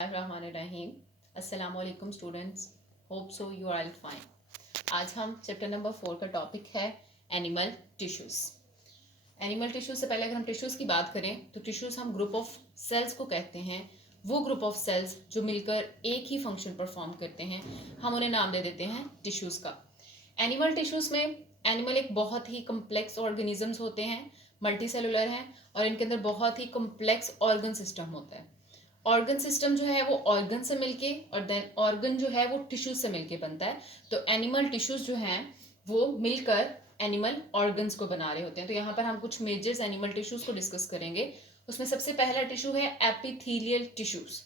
Bismillahirrahmanirrahim. अस्सलामुअलैकुम students, hope so you are fine. आज हम चैप्टर नंबर 4 का टॉपिक है एनिमल टिश्यूज़. एनिमल टिश्यूज से पहले अगर हम टिश्यूज़ की बात करें तो टिश्यूज़ हम ग्रुप ऑफ सेल्स को कहते हैं. वो ग्रुप ऑफ सेल्स जो मिलकर एक ही फंक्शन परफॉर्म करते हैं, हम उन्हें नाम दे देते हैं टिश्यूज़ का. एनिमल टिश्यूज़ में एनिमल एक बहुत ही कम्प्लेक्स ऑर्गेनिजम्स होते हैं, मल्टी सेलुलर हैं और इनके अंदर बहुत ही कम्प्लेक्स ऑर्गन सिस्टम होता है. ऑर्गन सिस्टम जो है वो ऑर्गन से मिलके और देन ऑर्गन जो है वो टिश्यूज से मिलके बनता है. तो एनिमल टिश्यूज जो हैं वो मिलकर एनिमल ऑर्गन्स को बना रहे होते हैं. तो यहाँ पर हम कुछ मेजर्स एनिमल टिश्यूज को डिस्कस करेंगे. उसमें सबसे पहला टिश्यू है एपिथेलियल टिश्यूज.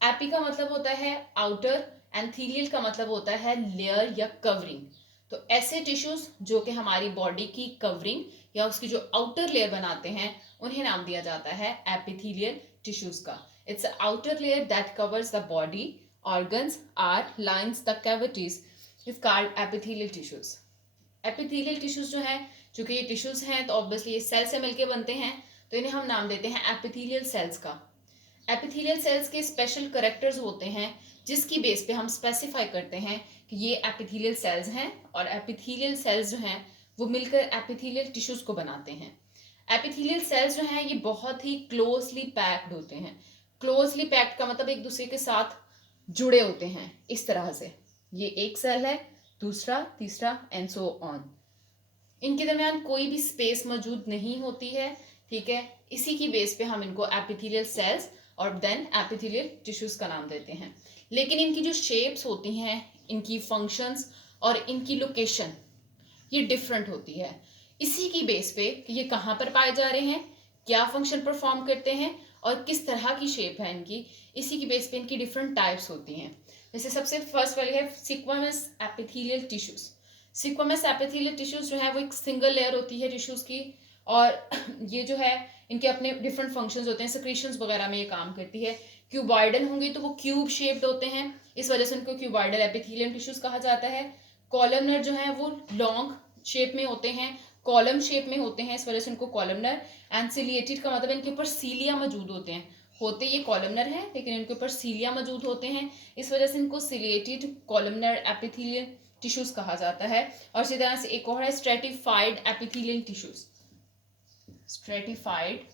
एपी का मतलब होता है आउटर एंड थीलियल का मतलब होता है लेयर या कवरिंग. तो ऐसे टिश्यूज जो कि हमारी बॉडी की कवरिंग या उसकी जो आउटर लेयर बनाते हैं उन्हें नाम दिया जाता है एपिथेलियल टिश्यूज का. It's an outer layer that covers the body, organs, or lines the cavities is called epithelial tissues. Epithelial tissues जो है, चूंकि ये टिश्यूज हैं तो ऑब्वियसली ये सेल से मिलके बनते हैं, तो इन्हें हम नाम देते हैं एपिथेलियल सेल्स का. एपिथेलियल सेल्स के स्पेशल करेक्टर्स होते हैं जिसकी बेस पे हम स्पेसिफाई करते हैं कि ये एपिथेलियल सेल्स हैं और एपिथेलियल सेल्स जो हैं वो मिलकर एपिथेलियल टिश्यूज को बनाते हैं. एपिथेलियल सेल्स जो हैं ये बहुत ही क्लोजली पैक्ड होते हैं. क्लोजली पैक्ड का मतलब एक दूसरे के साथ जुड़े होते हैं इस तरह से. ये एक सेल है, दूसरा, तीसरा एंड सो ऑन. इनके दरमियान कोई भी स्पेस मौजूद नहीं होती है. ठीक है, इसी की बेस पे हम इनको एपिथेलियल सेल्स और देन एपिथेलियल टिश्यूज का नाम देते हैं. लेकिन इनकी जो शेप्स होती हैं, इनकी फंक्शंस और इनकी लोकेशन ये डिफरेंट होती है. इसी की बेस पे ये कहाँ पर पाए जा रहे हैं, क्या फंक्शन परफॉर्म करते हैं और किस तरह की शेप है इनकी, इसी की बेस पे इनकी डिफरेंट टाइप्स होती हैं. जैसे सबसे फर्स्ट वाली है सिक्वामस एपिथेलियल टिश्यूज. सिक्वामस एपिथेलियल टिश्यूज जो है वो एक सिंगल लेयर होती है टिश्यूज की और ये जो है इनके अपने डिफरेंट फंक्शंस होते हैं. सिक्रीशंस वगैरह में ये काम करती है. क्यूबॉइडल होंगे तो वो क्यूब शेप्ड होते हैं, इस वजह से उनको क्यूबॉइडल एपिथेलियल टिश्यूज कहा जाता है. कॉलमनर जो है वो लॉन्ग शेप में होते हैं, कॉलम शेप में होते हैं, इस वजह से उनको कॉलमनर. एंड सिलिएटेड का मतलब इनके ऊपर सीलिया मौजूद होते हैं. होते ये कॉलमनर है लेकिन इनके ऊपर सीलिया मौजूद होते हैं, इस वजह से इनको सिलिएटेड कॉलमनर एपिथेलियल टिश्यूज कहा जाता है. और इसी तरह से एक और है stratified epithelial tissues. Stratified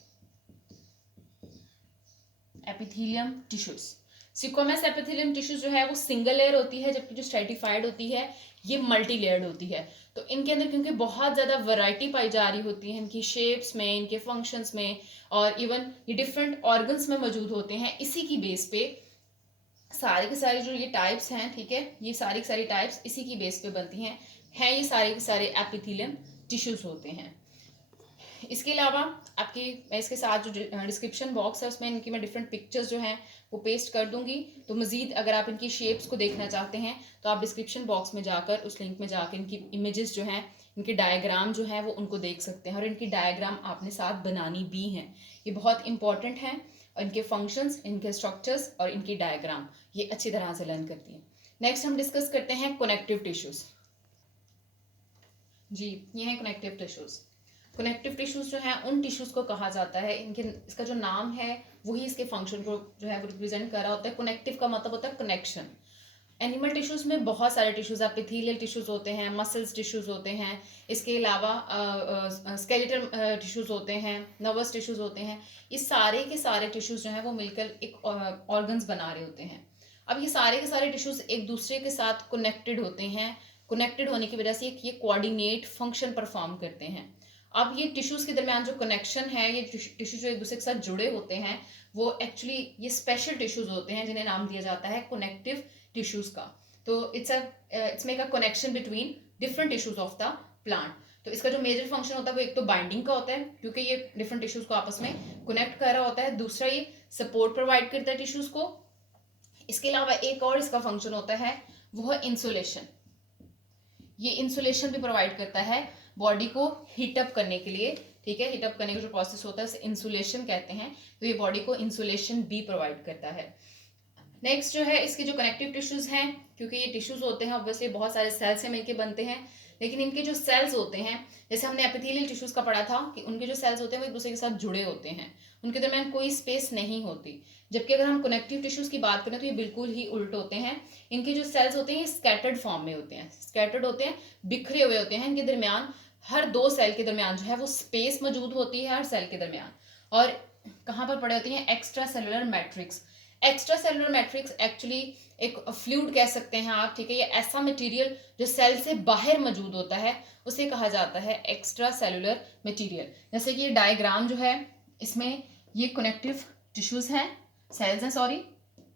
epithelium tissues. Squamous epithelium tissues जो है वो सिंगल लेयर होती है, जबकि जो स्ट्रेटिफाइड होती है ये मल्टी लेयर्ड होती है. तो इनके अंदर क्योंकि बहुत ज़्यादा वैरायटी पाई जा रही होती है इनकी शेप्स में, इनके फंक्शंस में और इवन ये डिफरेंट ऑर्गन्स में मौजूद होते हैं, इसी की बेस पे सारे के सारे जो ये टाइप्स हैं, ठीक है, ये सारी की सारी टाइप्स इसी की बेस पे बनती हैं ये सारे के सारे एपिथेलियम टिश्यूज होते हैं. इसके अलावा आपकी मैं इसके साथ जो डिस्क्रिप्शन बॉक्स है उसमें इनकी मैं डिफरेंट पिक्चर्स जो हैं वो पेस्ट कर दूंगी. तो मज़ीद अगर आप इनकी शेप्स को देखना चाहते हैं तो आप डिस्क्रिप्शन बॉक्स में जाकर उस लिंक में जाकर इनकी इमेजेस जो हैं, इनके डायग्राम जो हैं वो उनको देख सकते हैं. और इनकी डायग्राम आपने साथ बनानी भी हैं, ये बहुत इंपॉर्टेंट हैं. और इनके फंक्शंस, इनके स्ट्रक्चर्स और इनकी डायग्राम ये अच्छी तरह से लर्न करती हैं. नेक्स्ट हम डिस्कस करते हैं कनेक्टिव टिश्यूज़. जी, ये हैं कनेक्टिव टिश्यूज़. कनेक्टिव टिश्यूज जो हैं उन टिश्यूज को कहा जाता है, इनके इसका जो नाम है वही इसके फंक्शन को जो है वो रिप्रेजेंट कर रहा होता है. कनेक्टिव का मतलब होता है कनेक्शन. एनिमल टिश्यूज में बहुत सारे टिश्यूज, एपिथेलियल टिश्यूज होते हैं, मसल्स टिश्यूज होते हैं, इसके अलावा स्केलेटल टिश्यूज होते हैं, नर्वस टिश्यूज होते हैं. ये सारे के सारे टिश्यूज जो हैं वो मिलकर एक ऑर्गन्स बना रहे होते हैं. अब ये सारे के सारे टिश्यूज एक दूसरे के साथ कनेक्टेड होते हैं. कनेक्टेड होने की वजह से ये कोऑर्डिनेट फंक्शन परफॉर्म करते हैं. अब ये टिश्यूज के दरमियान जो कनेक्शन है, ये टिश्यू जो एक दूसरे के साथ जुड़े होते हैं वो एक्चुअली ये स्पेशल टिश्यूज होते हैं जिन्हें नाम दिया जाता है कनेक्टिव टिश्यूज का. तो it's make a connection between different tissues of the plant. तो इसका जो मेजर फंक्शन होता है वो एक तो बाइंडिंग का होता है क्योंकि ये डिफरेंट टिश्यूज को आपस में कनेक्ट कर रहा होता है. दूसरा ये सपोर्ट प्रोवाइड करता है टिश्यूज को. इसके अलावा एक और इसका फंक्शन होता है वो है इंसुलेशन. ये इंसुलेशन भी प्रोवाइड करता है बॉडी को हीटअप करने के लिए. ठीक है, हीटअप करने का जो प्रोसेस होता है उसे इंसुलेशन कहते हैं. तो ये बॉडी को इंसुलेशन भी प्रोवाइड करता है. नेक्स्ट जो है इसके जो कनेक्टिव टिश्यूज हैं, क्योंकि ये टिश्यूज होते हैं ऑब्वियसली बहुत सारे सेल्स से मिलकर बनते हैं, लेकिन इनके जो सेल्स होते हैं, जैसे हमने एपिथेलियल टिश्यूज का पढ़ा था कि उनके जो सेल्स होते हैं वो एक दूसरे के साथ जुड़े होते हैं, उनके दरमियान कोई स्पेस नहीं होती। जबकि अगर हम कनेक्टिव टिश्यूज की बात करें तो ये बिल्कुल ही उल्ट होते हैं। इनके जो सेल्स होते हैं ये स्कैटर्ड फॉर्म में होते हैं, स्कैटर्ड होते हैं, बिखरे हुए होते हैं। इनके दरमियान हर दो सेल के दरमियान जो है वो स्पेस मौजूद होती है हर सेल के दरमियान। और कहाँ पर पड़े होती हैं? Extra cellular matrix. Extra cellular matrix actually एक फ्लूइड कह सकते हैं आप, ठीक है। ये ऐसा मटेरियल जो सेल से बाहर मौजूद होता है उसे कहा जाता है एक्स्ट्रा सेलुलर मटेरियल। जैसे कि ये डायग्राम जो है इसमें ये कनेक्टिव टिश्यूज हैं, सेल्स हैं सॉरी,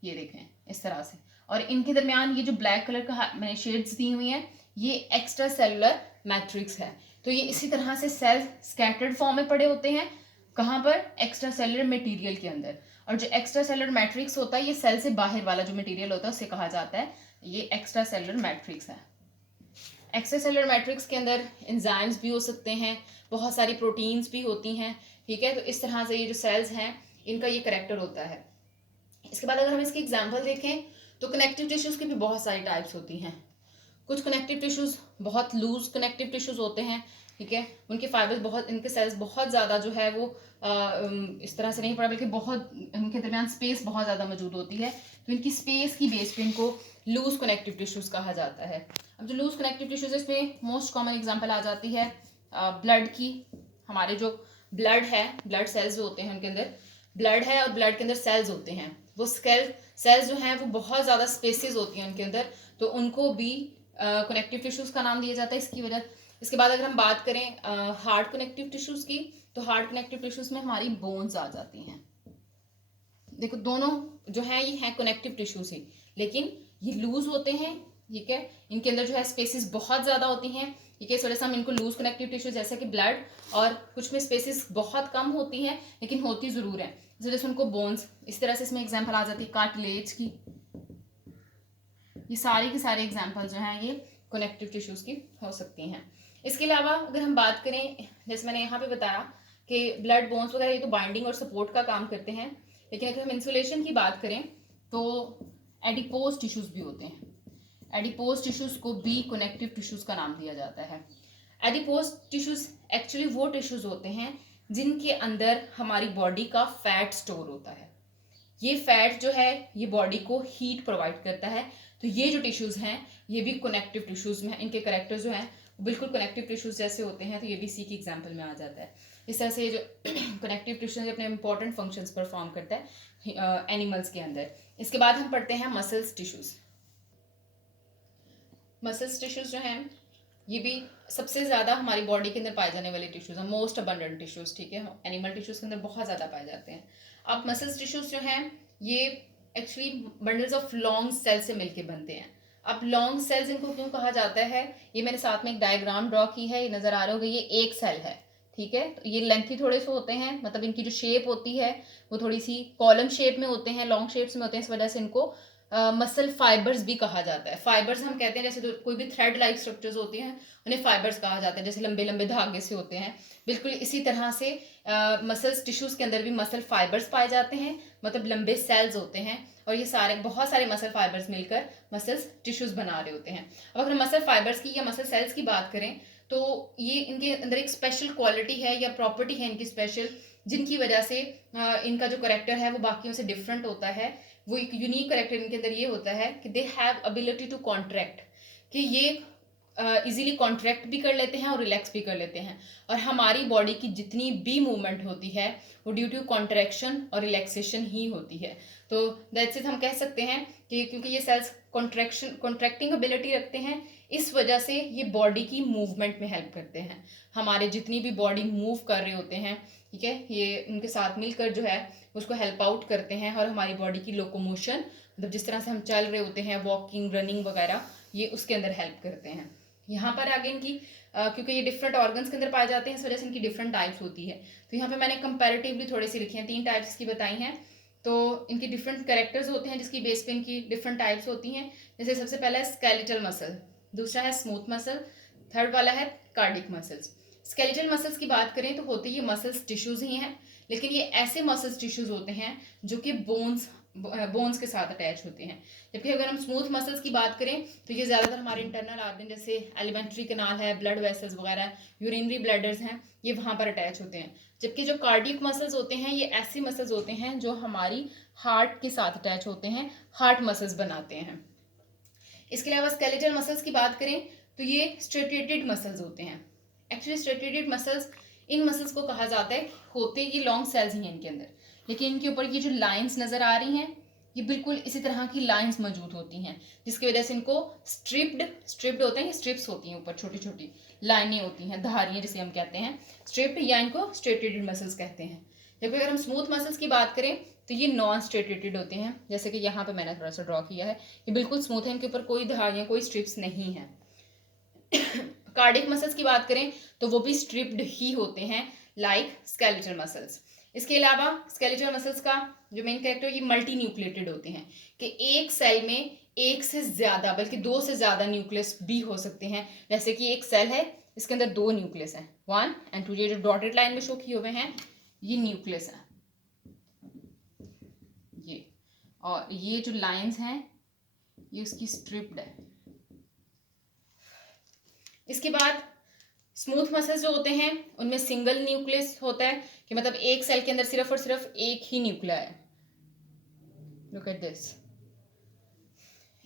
ये देखें इस तरह से, और इनके दरमियान ये जो ब्लैक कलर का मैंने शेड्स दी हुई हैं ये एक्स्ट्रा सेलुलर मैट्रिक्स है। तो ये इसी तरह से सेल स्कैटर्ड फॉर्म में पड़े होते हैं, कहाँ पर? एक्स्ट्रा सेलुलर मटेरियल के अंदर। और जो एक्स्ट्रा सेलुलर मैट्रिक्स होता है ये सेल से बाहर वाला जो मटेरियल होता है उसे कहा जाता है ये एक्स्ट्रा सेलुलर मैट्रिक्स है। एक्स्ट्रा सेलुलर मैट्रिक्स के अंदर एंजाइम्स भी हो सकते हैं, बहुत सारी प्रोटीन्स भी होती हैं, ठीक है। तो इस तरह से ये जो सेल्स हैं इनका ये करेक्टर होता है। इसके बाद अगर हम इसकी एग्जाम्पल देखें तो कनेक्टिव टिश्यूज की भी बहुत सारी टाइप्स होती हैं। कुछ कनेक्टिव टिश्यूज बहुत लूज कनेक्टिव टिश्यूज होते हैं, ठीक है। उनके फाइबर्स बहुत, इनके सेल्स बहुत ज़्यादा जो है वो इस तरह से नहीं पड़ा, बल्कि बहुत इनके दरमियान स्पेस बहुत ज़्यादा मौजूद होती है। तो इनकी स्पेस की बेस पे इनको लूज कनेक्टिव टिश्यूज कहा जाता है। अब जो लूज कनेक्टिव टिश्यूज है इसमें मोस्ट कॉमन एग्जाम्पल आ जाती है ब्लड की। हमारे जो ब्लड है, ब्लड सेल्स जो होते हैं उनके अंदर ब्लड है और ब्लड के अंदर सेल्स होते हैं, वो सेल्स जो हैं वो बहुत ज़्यादा स्पेसेस होती हैं उनके अंदर, तो उनको भी कनेक्टिव टिश्यूज का नाम दिया जाता है इसकी वजह। इसके बाद अगर हम बात करें हार्ड कनेक्टिव टिश्यूज की, तो हार्ड कनेक्टिव टिश्यूज में हमारी बोन्स आ जाती हैं। देखो दोनों जो है ये हैं कनेक्टिव टिश्यूज ही, लेकिन ये लूज होते हैं, ठीक है। इनके अंदर जो है स्पेसिस बहुत ज़्यादा होती हैं, ठीक है। इस वजह से हम इनको लूज कनेक्टिव टिश्यूज जैसे कि ब्लड, और कुछ में स्पेसिस बहुत कम होती हैं लेकिन होती ज़रूर है, इस वजह से उनको बोन्स। इस तरह से इसमें एग्जाम्पल आ जाती है कार्टिलेज की। ये सारे के सारे एग्जाम्पल जो हैं ये कनेक्टिव टिश्यूज की हो सकती हैं। इसके अलावा अगर हम बात करें, जैसे मैंने यहाँ पे बताया कि ब्लड बोन्स वगैरह ये तो बाइंडिंग और सपोर्ट का काम करते हैं, लेकिन अगर हम इंसुलेशन की बात करें तो एडिपोज टिश्यूज भी होते हैं। एडिपोज टिश्यूज को भी कनेक्टिव टिश्यूज का नाम दिया जाता है। एडिपोज टिश्यूज एक्चुअली वो टिश्यूज होते हैं जिनके अंदर हमारी बॉडी का फैट स्टोर होता है। ये फैट जो है ये बॉडी को हीट प्रोवाइड करता है। तो ये जो टिश्यूज हैं ये भी कनेक्टिव टिश्यूज में, इनके करेक्टर जो हैं बिल्कुल कनेक्टिव टिश्यूज जैसे होते हैं, तो ये भी इसी की एग्जाम्पल में आ जाता है। इस तरह से ये जो कनेक्टिव टिश्यूज अपने इंपॉर्टेंट फंक्शंस परफॉर्म करता है एनिमल्स के अंदर। इसके बाद हम पढ़ते हैं मसल्स टिश्यूज। मसल्स टिश्यूज जो हैं ये भी सबसे ज़्यादा हमारी बॉडी के अंदर पाए जाने वाले टिश्यूज हैं, मोस्ट अबंडेंट टिश्यूज, ठीक है। एनिमल टिश्यूज के अंदर बहुत ज़्यादा पाए जाते हैं। अब मसल्स टिश्यूज जो हैं ये actually bundles of long cell से मिलके बनते हैं। अब लॉन्ग सेल्स इनको क्यों कहा जाता है, ये मैंने साथ में एक डायग्राम ड्रॉ की है, ये नज़र आ रहा होगा, ये एक सेल है, ठीक है। तो ये लेंथी थोड़े से होते हैं, मतलब इनकी जो शेप होती है वो थोड़ी सी कॉलम शेप में होते हैं, लॉन्ग शेप्स में होते हैं, इस वजह से इनको मसल फाइबर्स भी कहा जाता है। फाइबर्स हम कहते हैं जैसे तो कोई भी थ्रेड लाइक स्ट्रक्चर्स होती हैं उन्हें फाइबर्स कहा जाता है, जैसे लंबे लंबे धागे से होते हैं, बिल्कुल इसी तरह से मसल्स टिश्यूज के अंदर भी मसल फाइबर्स पाए जाते हैं, मतलब लंबे सेल्स होते हैं, और ये सारे बहुत सारे मसल फाइबर्स मिलकर मसल्स टिश्यूज बना रहे होते हैं। अब अगर हम मसल फाइबर्स की या मसल सेल्स की बात करें तो ये इनके अंदर एक स्पेशल क्वालिटी है या प्रॉपर्टी है इनकी स्पेशल, जिनकी वजह से इनका जो करेक्टर है वो बाकियों से डिफरेंट होता है। वो एक यूनिक करेक्टर इनके अंदर ये होता है कि they have ability to contract, कि ये इजीली कॉन्ट्रैक्ट भी कर लेते हैं और रिलैक्स भी कर लेते हैं। और हमारी बॉडी की जितनी भी मूवमेंट होती है वो ड्यू टू कॉन्ट्रैक्शन और रिलैक्सेशन ही होती है। तो दैट्स इट, हम कह सकते हैं कि क्योंकि ये सेल्स कॉन्ट्रैक्टिंग एबिलिटी रखते हैं, इस वजह से ये बॉडी की मूवमेंट में हेल्प करते हैं। हमारे जितनी भी बॉडी मूव कर रहे होते हैं, ठीक है, ये उनके साथ मिलकर जो है उसको हेल्प आउट करते हैं, और हमारी बॉडी की लोकोमोशन, मतलब जिस तरह से हम चल रहे होते हैं, वॉकिंग, रनिंग वगैरह, ये उसके अंदर हेल्प करते हैं। यहाँ पर आगे इनकी क्योंकि ये डिफरेंट ऑर्गन्स के अंदर पाए जाते हैं, इस वजह से इनकी डिफरेंट टाइप्स होती है। तो यहाँ पे मैंने कंपैरेटिवली थोड़ी सी लिखी हैं, 3 टाइप्स की बताई हैं। तो इनकी डिफरेंट कैरेक्टर्स होते हैं जिसकी बेस पे इनकी डिफरेंट टाइप्स होती हैं। जैसे सबसे पहला है स्केलेटल मसल, दूसरा है स्मूथ मसल, थर्ड वाला है कार्डिक मसल्स। स्केलेटल मसल्स की बात करें तो होते ये मसल्स टिश्यूज ही हैं, लेकिन ये ऐसे मसल्स टिश्यूज होते हैं जो कि बोन्स बोन्स के साथ अटैच होते हैं। जबकि अगर हम स्मूथ मसल्स की बात करें तो ये ज़्यादातर हमारे इंटरनल ऑर्गन जैसे एलिमेंट्री कैनाल है, ब्लड वेसल्स वगैरह, यूरिनरी ब्लैडर्स हैं, ये वहाँ पर अटैच होते हैं। जबकि जो कार्डियक मसल्स होते हैं ये ऐसी मसल्स होते हैं जो हमारी हार्ट के साथ अटैच होते हैं, हार्ट मसल्स बनाते हैं। इसके अलावा स्केलेटल मसल्स की बात करें तो ये स्ट्रेटेटेड मसल्स होते हैं। एक्चुअली स्ट्रेटेटेड मसल्स, इन मसल्स को कहा जाता है, होते ये लॉन्ग सेल्स ही हैं इनके अंदर, लेकिन इनके ऊपर ये जो लाइंस नज़र आ रही हैं ये बिल्कुल इसी तरह की लाइंस मौजूद होती हैं, जिसकी वजह से इनको स्ट्रिप्ड होते हैं, ये स्ट्रिप्स होती हैं, ऊपर छोटी छोटी लाइनें होती हैं, धारियाँ जिसे हम कहते हैं स्ट्रिप्ड, या इनको स्ट्रेटेटेड मसल्स कहते हैं। जबकि अगर हम स्मूथ मसल्स की बात करें तो ये नॉन स्ट्रेटेटेड होते हैं, जैसे कि यहाँ पे मैंने थोड़ा सा ड्रॉ किया है, ये बिल्कुल स्मूथ है, इनके ऊपर कोई धारियाँ, कोई स्ट्रिप्स नहीं है। कार्डियक मसल्स की बात करें तो वो भी स्ट्रिप्ड ही होते हैं, लाइक स्केलेटल मसल्स। इसके अलावा स्केलेटल मसल्स का जो मेन कैरेक्टर ये मल्टी न्यूक्लिएटेड होते हैं, कि एक सेल में एक से ज़्यादा बल्कि दो से ज़्यादा न्यूक्लियस भी हो सकते हैं। जैसे कि एक सेल है, इसके अंदर दो न्यूक्लियस हैं, 1 और 2, ये जो डॉटेड लाइन में शो किए हुए हैं ये न्यूक्लियस है, ये, और ये जो लाइंस हैं ये उसकी स्ट्रिप्ड है। इसके बाद स्मूथ मसल्स जो होते हैं उनमें सिंगल न्यूक्लियस होता है, कि मतलब एक सेल के अंदर सिर्फ और सिर्फ एक ही न्यूक्लिया है। Look at this.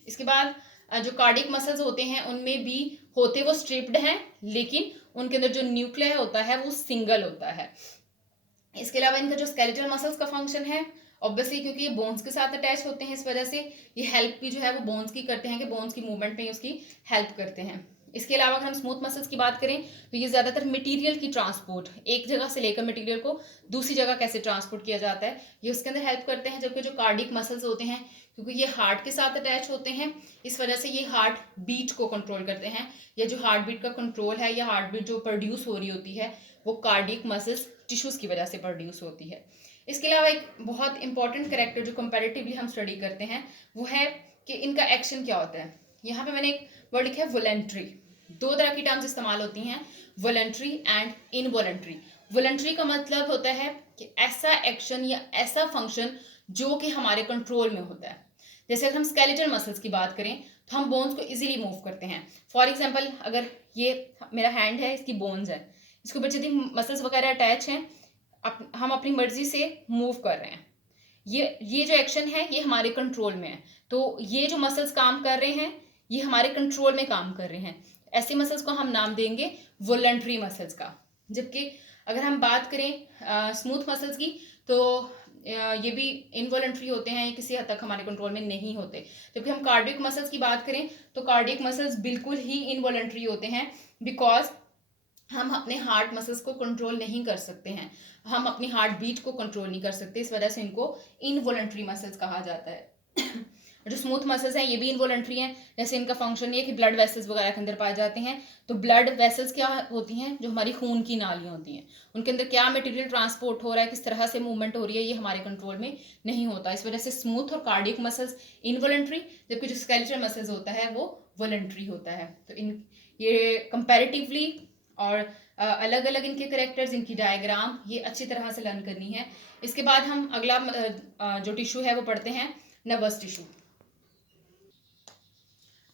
इसके बाद जो कार्डियक मसल्स होते हैं उनमें भी होते वो स्ट्रिप्ड हैं, लेकिन उनके अंदर जो न्यूक्लिया होता है वो सिंगल होता है। इसके अलावा इनका जो स्केलेटल मसल्स का फंक्शन है, ऑब्वियसली क्योंकि ये बोन्स के साथ अटैच होते हैं, इस वजह से ये हेल्प भी जो है वो बोन्स की करते हैं, कि बोन्स की मूवमेंट में उसकी हेल्प करते हैं। इसके अलावा अगर हम स्मूथ मसल्स की बात करें तो ये ज़्यादातर मटेरियल की ट्रांसपोर्ट, एक जगह से लेकर मटेरियल को दूसरी जगह कैसे ट्रांसपोर्ट किया जाता है, ये उसके अंदर हेल्प करते हैं। जबकि जो कार्डियक मसल्स होते हैं, क्योंकि ये हार्ट के साथ अटैच होते हैं, इस वजह से ये हार्ट बीट को कंट्रोल करते हैं, या जो हार्ट बीट का कंट्रोल है या हार्ट बीट जो प्रोड्यूस हो रही होती है वो कार्डियक मसल्स टिश्यूज़ की वजह से प्रोड्यूस होती है। इसके अलावा एक बहुत इंपॉर्टेंट कैरेक्टर जो कंपैरेटिवली हम स्टडी करते हैं वो है कि इनका एक्शन क्या होता है। यहाँ पे मैंने एक वर्ड लिखा है वॉलंटरी। दो तरह की टर्म्स इस्तेमाल होती हैं, वॉलंटरी एंड इनवॉलंटरी। वॉलंटरी का मतलब होता है कि ऐसा एक्शन या ऐसा फंक्शन जो कि हमारे कंट्रोल में होता है। जैसे अगर हम स्केलेटल मसल्स की बात करें तो हम बोन्स को इजीली मूव करते हैं। फॉर एग्जांपल अगर ये मेरा हैंड है, इसकी बोन्स है, इसके ऊपर यदि मसल्स वगैरह अटैच हैं, हम अपनी मर्जी से मूव कर रहे हैं, ये जो एक्शन है ये हमारे कंट्रोल में है, तो ये जो मसल्स काम कर रहे हैं ये हमारे कंट्रोल में काम कर रहे हैं। ऐसे मसल्स को हम नाम देंगे वॉलंटरी मसल्स का। जबकि अगर हम बात करें स्मूथ मसल्स की तो ये भी इनवॉलंटरी होते हैं, ये किसी हद तक हमारे कंट्रोल में नहीं होते। जबकि हम कार्डियक मसल्स की बात करें तो कार्डियक मसल्स बिल्कुल ही इनवॉलंटरी होते हैं, बिकॉज हम अपने हार्ट मसल्स को कंट्रोल नहीं कर सकते हैं, हम अपनी हार्ट बीट को कंट्रोल नहीं कर सकते, इस वजह से इनको इनवॉलंटरी मसल्स कहा जाता है। जो स्मूथ मसल्स हैं ये भी इनवॉलंटरी हैं। जैसे इनका फंक्शन ये है कि ब्लड वेसल्स वगैरह के अंदर पाए जाते हैं। तो ब्लड वेसल्स क्या होती हैं, जो हमारी खून की नालियाँ होती हैं, उनके अंदर क्या मटेरियल ट्रांसपोर्ट हो रहा है, किस तरह से मूवमेंट हो रही है, ये हमारे कंट्रोल में नहीं होता। इस वजह से स्मूथ और कार्डियक मसल्स इनवॉलंटरी, जबकि जो स्केलेटल मसल्स होता है वो वॉलंटरी होता है। तो ये कंपेरेटिवली और अलग अलग इनके करेक्टर्स, इनकी डायग्राम ये अच्छी तरह से लर्न करनी है। इसके बाद हम अगला जो टिश्यू है वो पढ़ते हैं, नर्वस टिश्यू।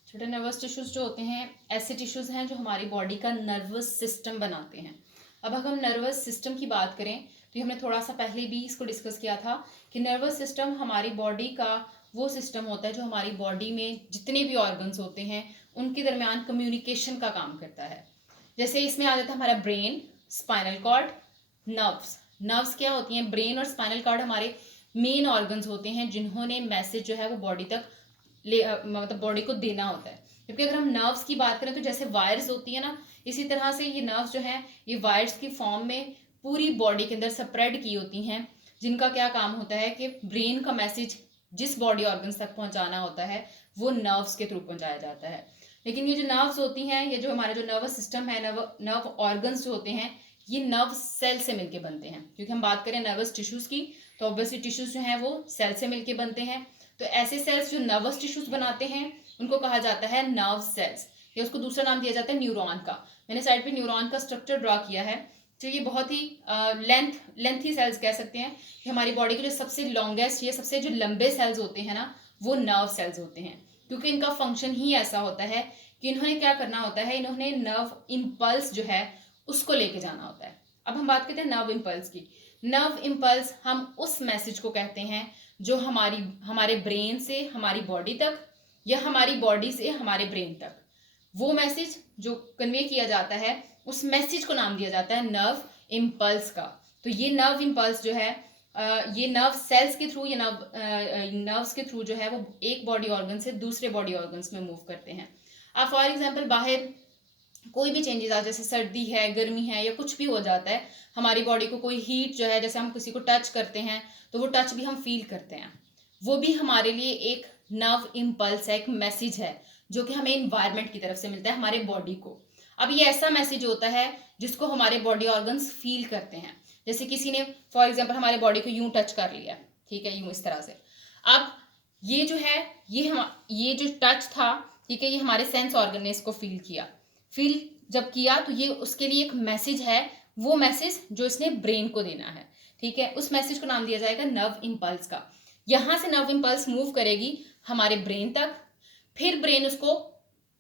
छोटे नर्वस टिश्यूज़ जो होते हैं ऐसे टिश्यूज़ हैं जो हमारी बॉडी का नर्वस सिस्टम बनाते हैं। अब अगर हम नर्वस सिस्टम की बात करें तो हमने थोड़ा सा पहले भी इसको डिस्कस किया था कि नर्वस सिस्टम हमारी बॉडी का वो सिस्टम होता है जो हमारी बॉडी में जितने भी ऑर्गन्स होते हैं उनके दरमियान कम्युनिकेशन का काम करता है। जैसे इसमें आ जाता है हमारा brain, spinal cord, nerves. Nerves क्या होती हैं, ब्रेन और स्पाइनल कॉर्ड हमारे मेन ऑर्गन्स होते हैं जिन्होंने मैसेज जो है वो बॉडी तक मतलब बॉडी को देना होता है। क्योंकि अगर हम नर्व्स की बात करें तो जैसे वायर्स होती है ना, इसी तरह से ये नर्व्स जो हैं ये वायर्स की फॉर्म में पूरी बॉडी के अंदर स्प्रेड की होती हैं, जिनका क्या काम होता है कि ब्रेन का मैसेज जिस बॉडी ऑर्गन्स तक पहुंचाना होता है वो नर्व्स के थ्रू पहुंचाया जाता है। लेकिन ये जो नर्व्स होती हैं, ये जो हमारा जो नर्वस सिस्टम है, नर्व ऑर्गन्स जो होते हैं ये नर्व सेल से मिलके बनते हैं। क्योंकि हम बात करें नर्वस टिश्यूज़ की तो ऑब्वियसली टिश्यूज़ जो हैं वो सेल से मिलके बनते हैं। तो ऐसे सेल्स जो नर्वस टिश्यूज बनाते हैं उनको कहा जाता है नर्व सेल्स, या उसको दूसरा नाम दिया जाता है न्यूरॉन का। मैंने साइड पे न्यूरॉन का स्ट्रक्चर ड्रॉ किया है तो ये बहुत ही लेंथी सेल्स कह सकते हैं कि हमारी बॉडी के जो सबसे लॉन्गेस्ट, ये सबसे जो लंबे सेल्स होते हैं ना, वो नर्व सेल्स होते हैं, क्योंकि इनका फंक्शन ही ऐसा होता है कि इन्होंने क्या करना होता है, इन्होंने नर्व इम्पल्स जो है उसको लेके जाना होता है। अब हम बात करते हैं नर्व इम्पल्स की। नर्व इम्पल्स हम उस मैसेज को कहते हैं जो हमारे ब्रेन से हमारी बॉडी तक, या हमारी बॉडी से हमारे ब्रेन तक, वो मैसेज जो कन्वे किया जाता है, उस मैसेज को नाम दिया जाता है नर्व इम्पल्स का। तो ये नर्व इम्पल्स जो है ये नर्व सेल्स के थ्रू या नर्व्स के थ्रू जो है वो एक बॉडी ऑर्गन से दूसरे बॉडी ऑर्गन्स में मूव करते हैं। अब फॉर एग्जांपल बाहर कोई भी चेंजेस आ, जैसे सर्दी है, गर्मी है, या कुछ भी हो जाता है, हमारी बॉडी को कोई हीट जो है, जैसे हम किसी को टच करते हैं तो वो टच भी हम फील करते हैं, वो भी हमारे लिए एक नर्व इम्पल्स है, एक मैसेज है जो कि हमें इन्वायरमेंट की तरफ से मिलता है हमारे बॉडी को। अब ये ऐसा मैसेज होता है जिसको हमारे बॉडी ऑर्गन्स फील करते हैं। जैसे किसी ने फॉर एग्जाम्पल हमारे बॉडी को यूं टच कर लिया, ठीक है, यूं इस तरह से। अब ये जो है ये जो टच था, ठीक है, ये हमारे सेंस ऑर्गन ने इसको फील किया। फील जब किया तो ये उसके लिए एक मैसेज है, वो मैसेज जो इसने ब्रेन को देना है, ठीक है, उस मैसेज को नाम दिया जाएगा नर्व इम्पल्स का। यहाँ से नर्व इम्पल्स मूव करेगी हमारे ब्रेन तक, फिर ब्रेन उसको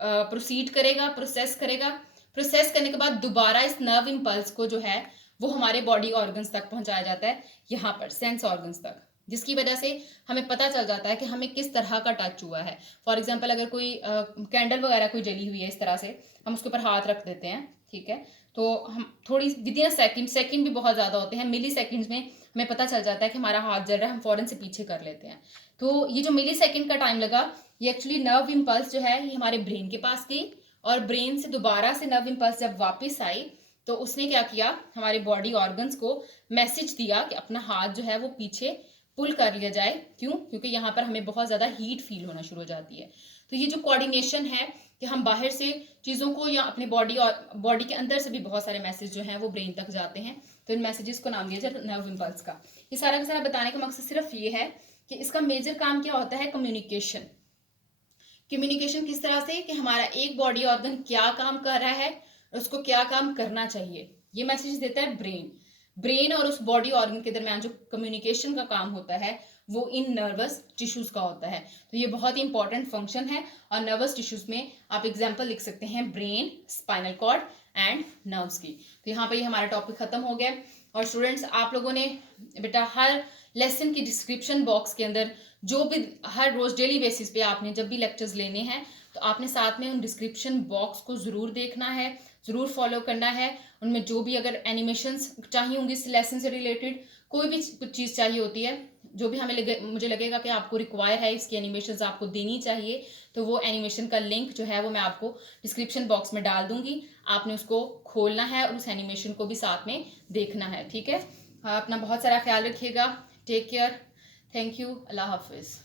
प्रोसीड करेगा, प्रोसेस करेगा। प्रोसेस करने के बाद दोबारा इस नर्व इम्पल्स को जो है वो हमारे बॉडी ऑर्गन्स तक पहुंचाया जाता है, यहाँ पर सेंस ऑर्गन्स तक, जिसकी वजह से हमें पता चल जाता है कि हमें किस तरह का टच हुआ है। फॉर एग्जाम्पल अगर कोई कैंडल वगैरह कोई जली हुई है इस तरह से, हम उसके ऊपर हाथ रख देते हैं, ठीक है, तो हम थोड़ी विद इन सेकंड भी बहुत ज़्यादा होते हैं, मिली सेकेंड्स में हमें पता चल जाता है कि हमारा हाथ जल रहा है, हम फौरन से पीछे कर लेते हैं। तो ये जो मिली सेकेंड का टाइम लगा, ये एक्चुअली नर्व इम्पल्स जो है ये हमारे ब्रेन के पास गई, और ब्रेन से दोबारा से नर्व इम्पल्स जब वापस आई तो उसने क्या किया, हमारे बॉडी ऑर्गन्स को मैसेज दिया कि अपना हाथ जो है वो पीछे पुल कर लिया जाए। क्यों? क्योंकि यहाँ पर हमें बहुत ज़्यादा हीट फील होना शुरू हो जाती है। तो ये जो कोऑर्डिनेशन है कि हम बाहर से चीज़ों को या अपने बॉडी के अंदर से भी बहुत सारे मैसेज जो हैं वो ब्रेन तक जाते हैं, तो इन मैसेजेस को नाम दिया जाए नर्व इम्पल्स का। ये सारा का सारा बताने का मकसद सिर्फ ये है कि इसका मेजर काम क्या होता है, कम्युनिकेशन। कम्युनिकेशन किस तरह से कि हमारा एक बॉडी ऑर्गन क्या काम कर रहा है, उसको क्या काम करना चाहिए, ये मैसेज देता है ब्रेन और उस बॉडी ऑर्गन के दरमियान जो कम्युनिकेशन का काम होता है वो इन नर्वस टिश्यूज का होता है। तो ये बहुत ही इंपॉर्टेंट फंक्शन है, और नर्वस टिश्यूज में आप एग्जांपल लिख सकते हैं brain, spinal cord and nerves की। तो यहाँ पे ये हमारा टॉपिक खत्म हो गया। और स्टूडेंट्स, आप लोगों ने बेटा हर लेसन की डिस्क्रिप्शन बॉक्स के अंदर जो भी हर रोज डेली बेसिस पे आपने जब भी लेक्चर्स लेने हैं तो आपने साथ में उन डिस्क्रिप्शन बॉक्स को ज़रूर देखना है, ज़रूर फॉलो करना है। उनमें जो भी अगर एनिमेशंस चाहिए होंगी इस लेसन से रिलेटेड, कोई भी कुछ चीज़ चाहिए होती है, जो भी मुझे लगेगा कि आपको रिक्वायर है, इसकी एनिमेशंस आपको देनी चाहिए, तो वो एनिमेशन का लिंक जो है वो मैं आपको डिस्क्रिप्शन बॉक्स में डाल दूंगी। आपने उसको खोलना है और उस एनिमेशन को भी साथ में देखना है, ठीक है। अपना बहुत सारा ख्याल रखिएगा। Take care. Thank you. अल्लाह हाफिज़।